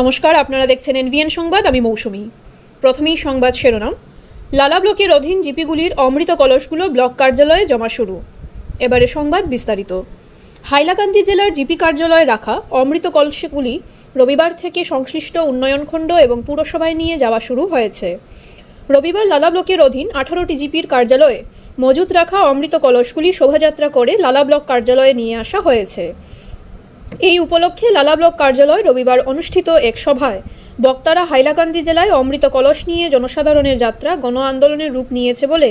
নমস্কার, আপনারা দেখছেন এনভিএন সংবাদ। আমি মৌসুমী। প্রথমেই সংবাদ শিরোনাম। লালা ব্লকের অধীন জিপিগুলির অমৃত কলসগুলো ব্লক কার্যালয়ে জমা শুরু। এবারে সংবাদ বিস্তারিত। হাইলাকান্দি জেলার জিপি কার্যালয়ে রাখা অমৃত কলসগুলি রবিবার থেকে সংশ্লিষ্ট উন্নয়নখণ্ড এবং পুরসভায় নিয়ে যাওয়া শুরু হয়েছে। রবিবার লালা ব্লকের অধীন 18টি জিপির কার্যালয়ে মজুত রাখা অমৃত কলসগুলি শোভাযাত্রা করে লালা ব্লক কার্যালয়ে নিয়ে আসা হয়েছে। এই উপলক্ষে লালা ব্লক কার্যালয় রবিবার অনুষ্ঠিত এক সভায় বক্তারা হাইলাকান্দি জেলায় অমৃত কলস নিয়ে জনসাধারণের যাত্রা গণ আন্দোলনের রূপ নিয়েছে বলে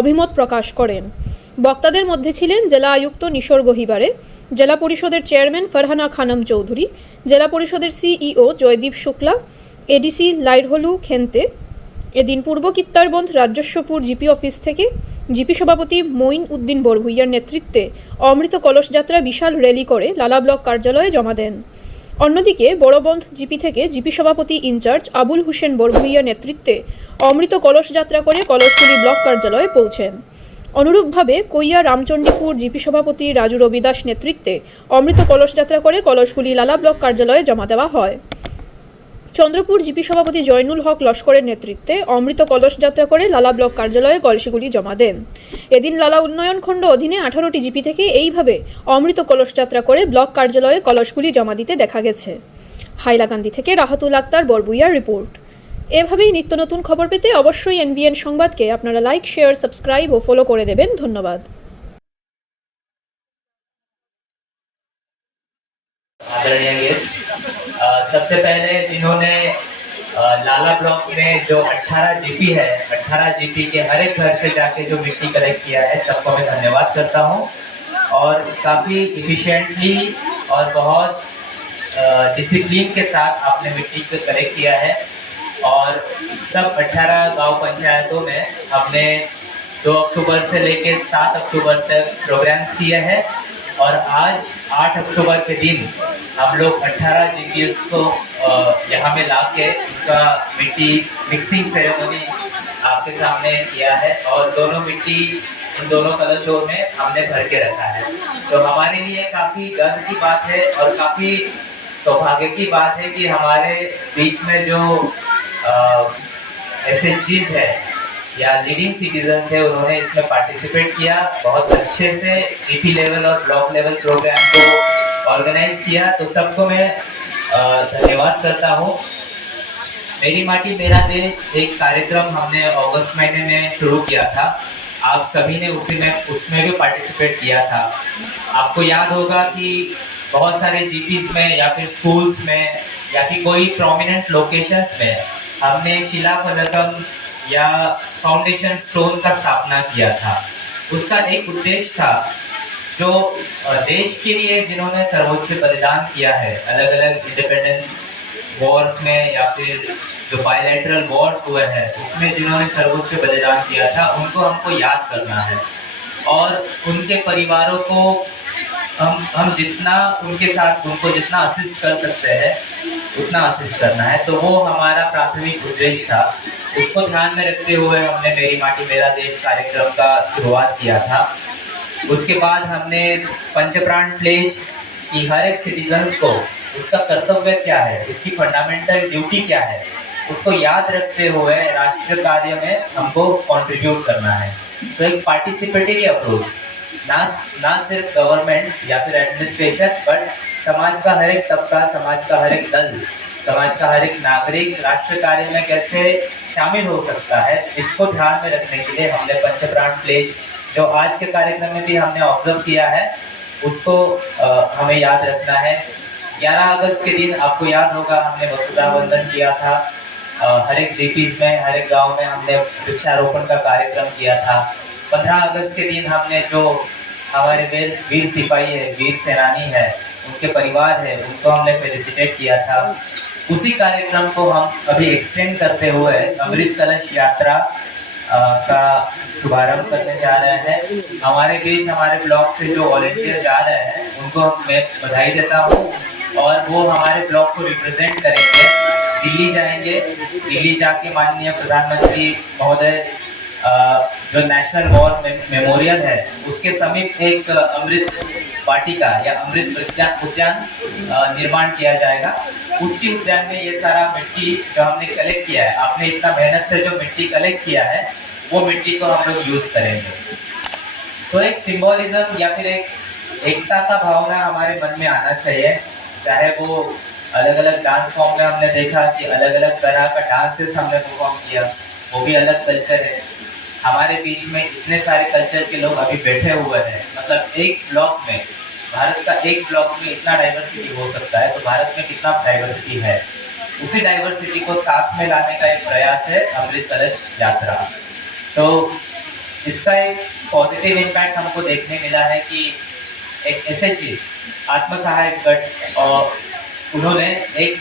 অভিমত প্রকাশ করেন। বক্তাদের মধ্যে ছিলেন জেলা আয়ুক্ত নিসর্গ হিবারে, জেলা পরিষদের চেয়ারম্যান ফারহানা খানম চৌধুরী, জেলা পরিষদের সিইও জয়দীপ শুক্লা, এডিসি লাইরহলু খেন্তে। এদিন পূর্ব কিত্তারবন্ধ রাজস্বপুর জিপি অফিস থেকে জিপি সভাপতি মঈন উদ্দিন বরভুইয়ার নেতৃত্বে অমৃত কলস যাত্রা বিশাল র্যালি করে লালা ব্লক কার্যালয়ে জমা দেন। অন্যদিকে বড়বন্ধ জিপি থেকে জিপি সভাপতি ইনচার্জ আবুল হোসেন বরভুইয়ার নেতৃত্বে অমৃত কলস যাত্রা করে কলসগুলি ব্লক কার্যালয়ে পৌঁছেন। অনুরূপভাবে কৈয়া রামচণ্ডীপুর জিপি সভাপতি রাজু রবিদাস নেতৃত্বে অমৃত কলস যাত্রা করে কলসগুলি লালা ব্লক কার্যালয়ে জমা দেওয়া হয়। চন্দ্রপুর জিপি সভাপতি জয়নুল হক লস্করের নেতৃত্বে অমৃত কলস যাত্রা করে লালা ব্লক কার্যালয়ে কলসিগুলি জমা দেন। এদিন লালা উন্নয়ন খণ্ড অধীনে 18টি জিপি থেকে এইভাবে অমৃত কলস যাত্রা করে ব্লক কার্যালয়ে কলসগুলি জমা দিতে দেখা গেছে। হাইলাকান্দি থেকে রাহাতুল আক্তার বরবুইয়ার রিপোর্ট। এভাবেই নিত্য নতুন খবর পেতে অবশ্যই এনভিএন সংবাদকে আপনারা লাইক, শেয়ার, সাবস্ক্রাইব ও ফলো করে দেবেন। ধন্যবাদ। सबसे पहले जिन्होंने लाला ब्लॉक में जो 18 जीपी है, 18 जीपी के हर एक घर से जाके जो मिट्टी कलेक्ट किया है, सबको मैं धन्यवाद करता हूँ। और काफ़ी इफिशिएंटली और बहुत डिसिप्लिन के साथ आपने मिट्टी को कलेक्ट किया है। और सब 18 गांव पंचायतों में हमने 2 अक्टूबर से लेकर 7 अक्टूबर तक प्रोग्राम्स किए हैं। और आज 8 अक्टूबर के दिन हम लोग 18 जीपीएस को यहाँ में ला के उसका मिट्टी मिक्सिंग सेरेमनी आपके सामने किया है। और दोनों मिट्टी इन दोनों कलशों में हमने भर के रखा है। तो हमारे लिए काफ़ी गर्व की बात है और काफ़ी सौभाग्य की बात है कि हमारे बीच में जो ऐसे चीज़ है या लीडिंग सिटीजन्स है, उन्होंने इसमें पार्टिसिपेट किया, बहुत अच्छे से जीपी लेवल और ब्लॉक लेवल प्रोग्राम को ऑर्गेनाइज किया। तो सबको मैं धन्यवाद करता हूँ। मेरी माटी मेरा देश एक कार्यक्रम हमने अगस्त महीने में शुरू किया था। आप सभी ने उसमें भी पार्टिसिपेट किया था। आपको याद होगा कि बहुत सारे जीपीज में या फिर स्कूल्स में या फिर कोई प्रोमिनेंट लोकेशंस में हमने शिलाफलकम या फाउंडेशन स्टोन का स्थापना किया था। उसका एक उद्देश्य था, जो देश के लिए जिन्होंने सर्वोच्च बलिदान किया है अलग अलग इंडिपेंडेंस वॉर्स में या फिर जो बायलैटरल वॉर्स हुए हैं उसमें जिन्होंने सर्वोच्च बलिदान किया था, उनको हमको याद करना है। और उनके परिवारों को हम जितना उनके साथ उनको जितना असिस्ट कर सकते हैं उतना असिस्ट करना है। तो वो हमारा प्राथमिक उद्देश्य था। उसको ध्यान में रखते हुए हमने मेरी माटी मेरा देश कार्यक्रम का शुरुआत किया था। उसके बाद हमने पंचप्राण प्लेज की हर एक सिटीजन्स को उसका कर्तव्य क्या है, उसकी फंडामेंटल ड्यूटी क्या है, उसको याद रखते हुए राष्ट्रीय कार्य में हमको कंट्रीब्यूट करना है। तो एक पार्टिसिपेटरी अप्रोच, ना सिर्फ गवर्नमेंट या फिर एडमिनिस्ट्रेशन, बट समाज का हर एक तबका, समाज का हर एक दल, समाज का हर एक नागरिक राष्ट्र कार्य में कैसे शामिल हो सकता है, इसको ध्यान में रखने के लिए हमने पंचप्राण प्लेज जो आज के कार्यक्रम में भी हमने ऑब्जर्व किया है, उसको हमें याद रखना है। 11 अगस्त के दिन आपको याद होगा हमने वसुधा वंदन किया था। हर एक जीपीज में हर एक गाँव में हमने वृक्षारोपण का कार्यक्रम किया था। 15 अगस्त के दिन हमने जो हमारे वीर सिपाही है, वीर सेनानी है, उनके परिवार है, उनको हमने फेलिसिटेट किया था। उसी कार्यक्रम को हम अभी एक्सटेंड करते हुए अमृत कलश यात्रा का शुभारंभ करने जा रहे हैं। हमारे बीच हमारे ब्लॉक से जो वॉलंटियर जा रहे हैं उनको मैं बधाई देता हूँ। और वो हमारे ब्लॉक को रिप्रेजेंट करेंगे, दिल्ली जाएंगे। दिल्ली जाके माननीय प्रधानमंत्री महोदय जो नेशनल वॉर मेमोरियल है उसके समीप एक अमृत वाटिका या अमृत उद्यान निर्माण किया जाएगा। उसी उद्यान में ये सारा मिट्टी जो हमने कलेक्ट किया है, आपने इतना मेहनत से जो मिट्टी कलेक्ट किया है, वो मिट्टी को हम लोग यूज करेंगे। तो एक सिंबोलिज्म या फिर एक एकता का भावना हमारे मन में आना चाहिए। चाहे वो अलग अलग डांस फॉर्म में हमने देखा कि अलग अलग तरह का डांसेस हमने परफॉर्म किया, वो भी अलग कल्चर है। हमारे बीच में इतने सारे कल्चर के लोग अभी बैठे हुए हैं, मतलब एक ब्लॉक में, भारत का एक ब्लॉक में इतना डाइवर्सिटी हो सकता है, तो भारत में कितना डाइवर्सिटी है। उसी डाइवर्सिटी को साथ में लाने का एक प्रयास है अमृत कलश यात्रा। तो इसका एक पॉजिटिव इम्पैक्ट हमको देखने मिला है कि एक एसएचजी आत्म सहायक गट, और उन्होंने एक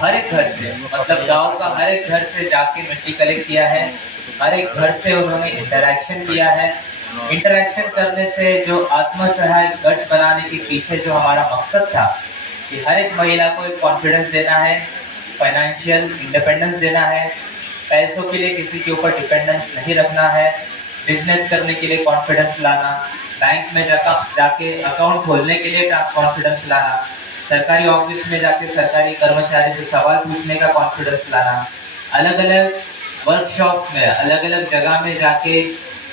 हर एक घर से, मतलब गांव का हर एक घर से जाके मिट्टी कलेक्ट किया है, हर एक घर से उन्होंने इंटरैक्शन किया है। इंटरैक्शन करने से जो आत्म सहायक गट बनाने के पीछे जो हमारा मकसद था कि हर एक महिला को एक कॉन्फिडेंस देना है, फाइनेंशियल इंडिपेंडेंस देना है, पैसों के लिए किसी के ऊपर डिपेंडेंस नहीं रखना है, बिजनेस करने के लिए कॉन्फिडेंस लाना, बैंक में जाके अकाउंट खोलने के लिए कॉन्फिडेंस लाना, सरकारी ऑफिस में जाके सरकारी कर्मचारी से सवाल पूछने का कॉन्फिडेंस लाना, अलग अलग वर्कशॉप्स में अलग अलग जगह में जाके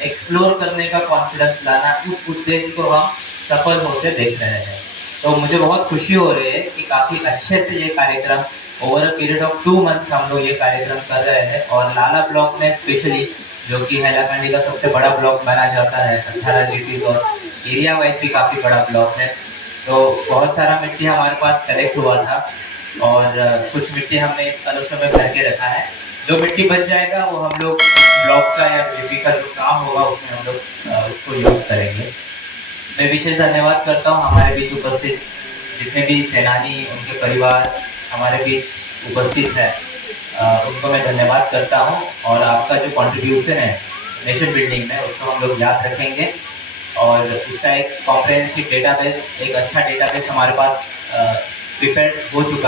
एक्सप्लोर करने का कॉन्फिडेंस लाना, उस उद्देश्य को हम सफल होते देख रहे हैं। तो मुझे बहुत खुशी हो रही है कि काफ़ी अच्छे से ये कार्यक्रम over a period of 2 months हम लोग ये कार्यक्रम कर रहे हैं। और लाला ब्लॉक में स्पेशली, जो कि हैलाकंडी का सबसे बड़ा ब्लॉक माना जाता है, 18 जीपीज और एरिया वाइज भी काफ़ी बड़ा ब्लॉक है, तो बहुत सारा मिट्टी हमारे पास कलेक्ट हुआ था और कुछ मिट्टी हमने इस कलशों में भर के रखा है। जो मिट्टी बच जाएगा वो हम लोग ब्लॉक का या जीपी का जो काम होगा उसमें हम लोग उसको यूज़ करेंगे। मैं विशेष धन्यवाद करता हूँ हमारे बीच उपस्थित जितने भी सेनानी, उनके परिवार हमारे बीच उपस्थित है, उनको मैं धन्यवाद करता हूँ। और आपका जो कंट्रीब्यूशन है नेशन बिल्डिंग में, उसको हम लोग याद रखेंगे। और इसका एक कॉम्प्रिहेंसिव डेटाबेस, एक अच्छा डेटाबेस हमारे पास प्रिपेयर हो चुका है।